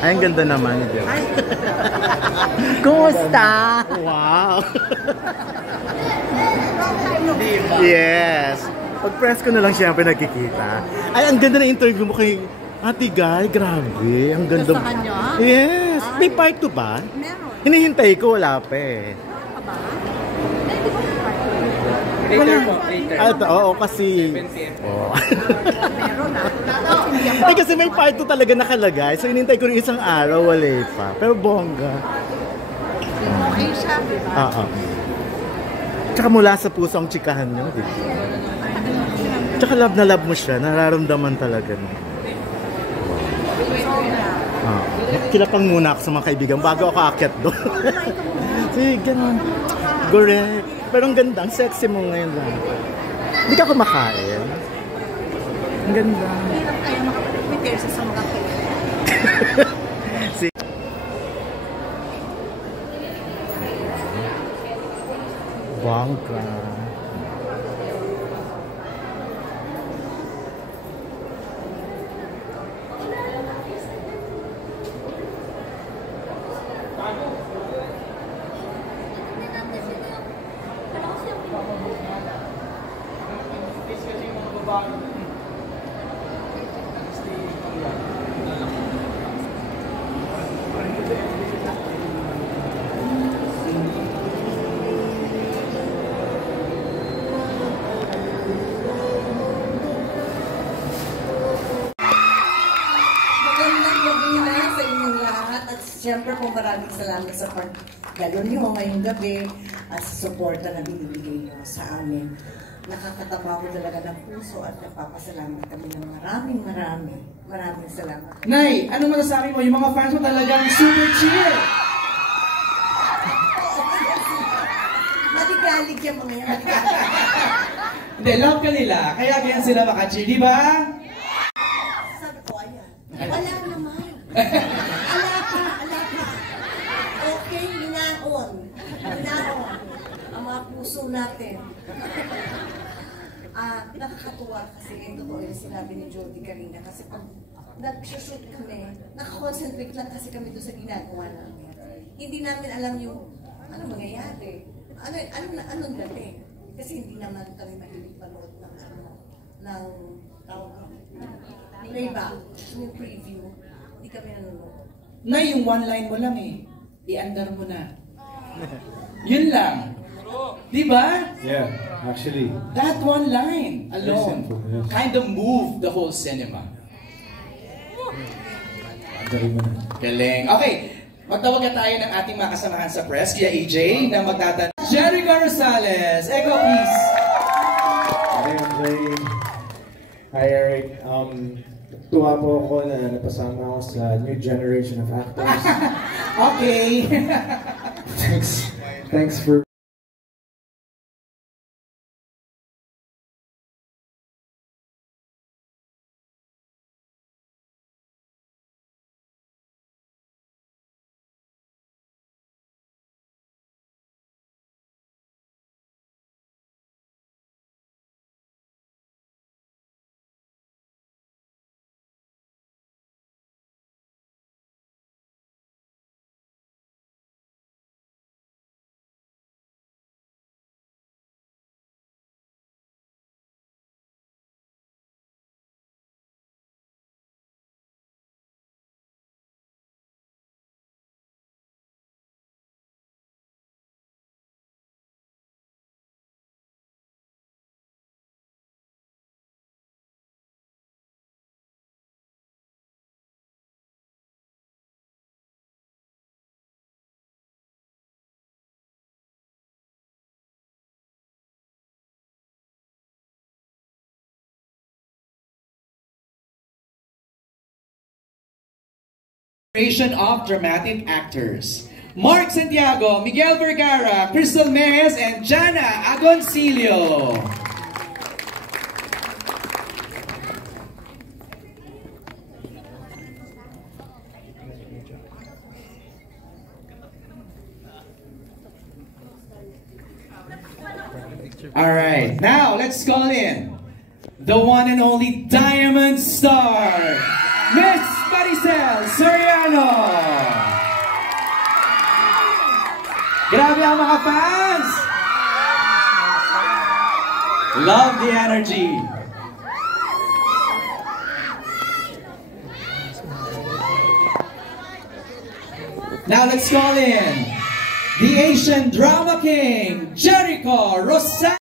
Ay, ang ganda naman. Kumusta? Wow! Yes! Pag-press ko na lang siyempre nagkikita. Ay, ang ganda na interview mo kay Ate Guy. Grabe, ang ganda. Gusto kanya? Yes! May part 2 ba? Meron. Hinihintay ko, wala pa eh. Later po, later. Oo, kasi... Oh. Ay, kasi may part 2 talaga nakalagay. So, hinintay ko rin isang araw, wala pa. Pero bongga. Okay siya, diba? Oo. Tsaka mula sa puso ang chikahan niyo, di ba? Tsaka love na love mo siya, nararamdaman talaga mo. Kilapang muna ako sa mga kaibigan bago ako aakyat doon. Sige, ganun. Correct. Pero ang ganda, ang sexy mo ngayon lang. Hindi ka kumakain. Ang ganda. Hirap kayo makapag-prepare sa mga kayo. Bangka. Siyempre po maraming salamat sa pag-gano'n nyo ngayong gabi at sa suporta na binibigay nyo sa amin. Nakakataba ko talaga ng puso at napapasalamat kami ng maraming salamat. Nay, ano masasabi mo? Yung mga fans mo talagang super cheer! Matigalig yung mga yan. Hindi, love ka nila. Kaya ganyan sila maka-cheer, di ba? Sabi ko, ayan. Wala naman. Ala ka. Okay, hinaon. Ang mga puso natin. Nakakatuwa kasi ito ko yung sinabi ni Jody kanina kasi pag nag-shoot kami, nakakonsentrate lang kasi kami doon sa ginagawa namin. Hindi namin alam yung ano mangyayari. Anong dating? Kasi hindi naman kami mahilig panood ng playback, yung preview. Hindi kami nanonood. Na yung one line mo lang eh. I-andar mo na. Yun lang. Di ba? Yeah, actually. That one line alone kind of moved the whole cinema. Galing. Okay, magtawag na tayo ng ating mga kasamahan sa press, kaya AJ, na magtatanong. Jerica Rosales, echo please. Hi, Andre. Hi, Eric. Tuwa po ako na napasama ako sa new generation of actors. Okay. Thanks for Of dramatic actors. Mark Santiago, Miguel Vergara, Crystal Mejes, and Jana Agoncillo. All right, now let's call in the one and only Diamond Star, Miss Maricel Soriano. ng mga fans! Love the energy! Now let's call in the Asian Drama King, Jericho Rosales!